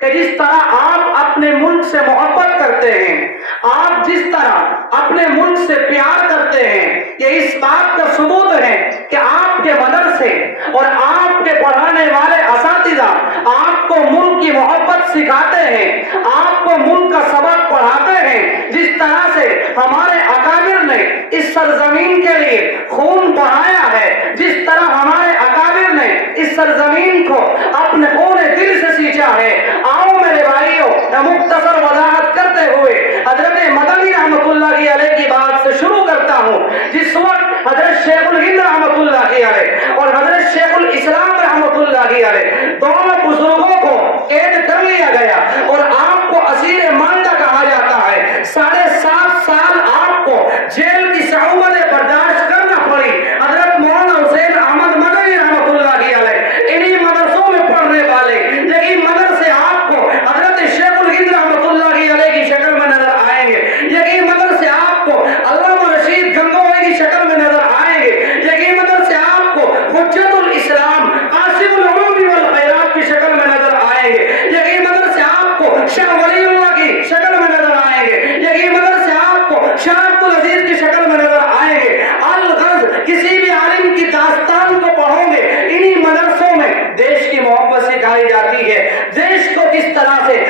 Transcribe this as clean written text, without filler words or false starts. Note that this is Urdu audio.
کہ جس طرح آپ اپنے ملک سے محبت کرتے ہیں، آپ جس طرح اپنے ملک سے پیار کرتے ہیں، یہ اس بات کا ثبوت ہے کہ آپ کے مدرسے اور آپ کے پڑھانے والے اساتذہ آپ کو ملک کی محبت سکھاتے ہیں، آپ کو ملک کا سبق پڑھاتے ہیں، جس طرح سے ہمارے اکابر نے اس سرزمین کے لیے خون بہایا ہے، جس طرح ہمارے اکابر نے اس سرزمین کو اپنے خون دل سے سینچا ہے۔ آؤ میرے بھائیوں، مختصر وضاحت کرتے ہوئے حضرت مدنی رحمت اللہ علیہ کی بات سے شروع کرتا ہوں۔ جس وقت حضرت شیخ الہند رحمت اللہ علیہ اور حضرت شیخ الاسلام رحمت اللہ علیہ دونوں بزرگوں کو قید کر لیا گیا اور آپ کو اسیر ماندہ کہا جاتا ہے، 7.5 سال آپ کو جیل کی صعوبتیں برداشت کرنا پڑی۔ حضرت مولانا حسین احمد مدنی رحمت اللہ علیہ انہی مدرسوں میں پڑھنے والے، یہی مدرسے آپ کو حضرت شیخ الہند رحمت اللہ علیہ کی شکل میں نظر آئیں گے، یہی مدرسے آپ کو علامہ رشید گنگوہی کی شکل میں نظر آئیں گے، یہی مدرسے آپ کو حجت الاسلام قاسم العلوم والخیرات کی شکل میں نظر آئیں گے، یہی مدرسے آپ کو شاہ ولی اللہ کی شکل میں نظر آئیں گے، یہی مدرسے آپ کو شاہ عبد العزیز کی شکل میں نظر آئیں گے۔ الغرض کسی بھی عالم کی داستان کو پڑھو گے، انہی مدرسوں میں دیش کی محبت سکھائی جاتی ہے، دیش کو کس طرح سے